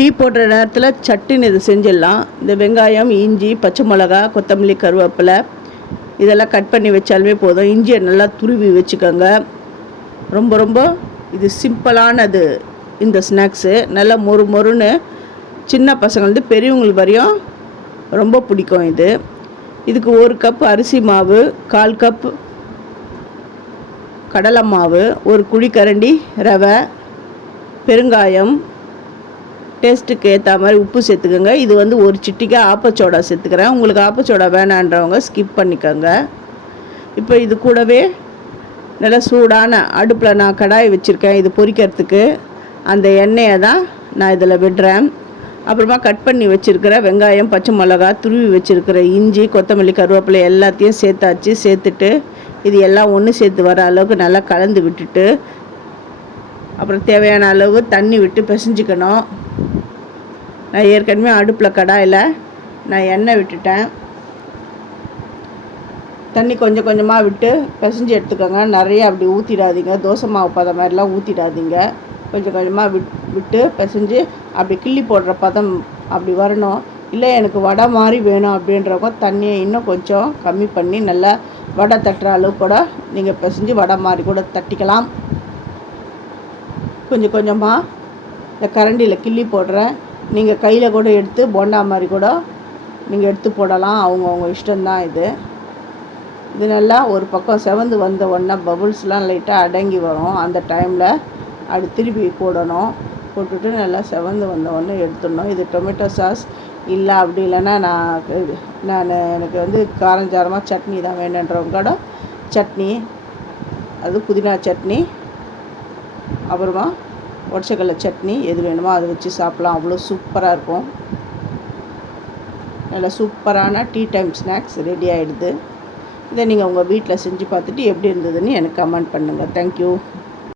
Tea போடுற நேரத்தில் சட்டுன்னு இது செஞ்சிடலாம். இந்த வெங்காயம், இஞ்சி, பச்சை மிளகா, கொத்தமல்லி, கருவேப்பிலை இதெல்லாம் கட் பண்ணி வச்சாலுமே போதும். இஞ்சியை நல்லா துருவி வச்சுக்கோங்க. ரொம்ப ரொம்ப இது சிம்பிளானது. இந்த ஸ்நாக்ஸு நல்லா மொறு மொறுன்னு சின்ன பசங்கள்ந்து பெரியவங்களுக்கு வரையும் ரொம்ப பிடிக்கும் இது. இதுக்கு 1 கப் அரிசி மாவு, 1/4 கப் கடலை மாவு, 1 குழிக்கரண்டி ரவை, பெருங்காயம், டேஸ்ட்டுக்கு ஏற்ற மாதிரி உப்பு சேர்த்துக்கோங்க. இது வந்து 1 சிட்டிகை ஆப்பச்சோடா சேர்த்துக்கிறேன். உங்களுக்கு ஆப்பச்சோடா வேணான்றவங்க ஸ்கிப் பண்ணிக்கோங்க. இப்போ இது கூடவே நல்லா சூடான அடுப்பில் நான் கடாய் வச்சுருக்கேன் இது பொரிக்கிறதுக்கு. அந்த எண்ணெயை தான் நான் இதில் விடுறேன். அப்புறமா கட் பண்ணி வச்சுருக்கிற வெங்காயம், பச்சை மிளகா, துருவி வச்சுருக்கிற இஞ்சி, கொத்தமல்லி, கருவேப்பிலை எல்லாத்தையும் சேர்த்துட்டு இது எல்லாம் ஒன்று சேர்த்து வர அளவுக்கு நல்லா கலந்து விட்டுட்டு அப்புறம் தேவையான அளவு தண்ணி விட்டு பிசைஞ்சிக்கணும். நான் ஏற்கனவே அடுப்பில் கடாயில் நான் எண்ணெய் விட்டுட்டேன். தண்ணி கொஞ்சம் கொஞ்சமாக விட்டு பிசைஞ்சு எடுத்துக்கோங்க. நிறைய அப்படி ஊற்றிடாதீங்க. தோசை மாவு பதம் மாதிரிலாம் ஊற்றிடாதீங்க. கொஞ்சம் கொஞ்சமாக விட்டு பிசைஞ்சு அப்படி கிள்ளி போடுற பதம் அப்படி வரணும். இல்லை எனக்கு வடை மாதிரி வேணும் அப்படின்றவங்க தண்ணியை இன்னும் கொஞ்சம் கம்மி பண்ணி நல்லா வடை தட்டுற அளவு கூட நீங்கள் பிசைஞ்சு வடை மாதிரி கூட தட்டிக்கலாம். கொஞ்சம் கொஞ்சமாக இந்த கரண்டியில் கிள்ளி போடுறேன். நீங்கள் கையில் கூட எடுத்து போண்டா மாதிரி கூட நீங்கள் எடுத்து போடலாம். அவங்கவுங்க இஷ்டம்தான் இது. இது நல்லா ஒரு பக்கம் செவந்து வந்த உடனே பபுள்ஸ்லாம் லைட்டாக அடங்கி வரும். அந்த டைமில் அப்படி திருப்பி போடணும். போட்டுட்டு நல்லா செவந்து வந்த உடனே எடுத்துடணும். இது டொமேட்டோ சாஸ் இல்லை அப்படி இல்லைன்னா நான் எனக்கு வந்து காரஞ்சாரமாக சட்னி தான் வேணுன்றவங்க கூட சட்னி, அது புதினா சட்னி, அப்புறமா ஒடச்சக்கடலை சட்னி எது வேணுமோ அதை வச்சு சாப்பிட்லாம். அவ்வளோ சூப்பராக இருக்கும். நல்லா சூப்பரான டீ டைம் ஸ்நாக்ஸ் ரெடி ஆகிடுது. இதை நீங்கள் உங்கள் வீட்டில் செஞ்சு பார்த்துட்டு எப்படி இருந்ததுன்னு எனக்கு கமெண்ட் பண்ணுங்கள். தேங்க்யூ.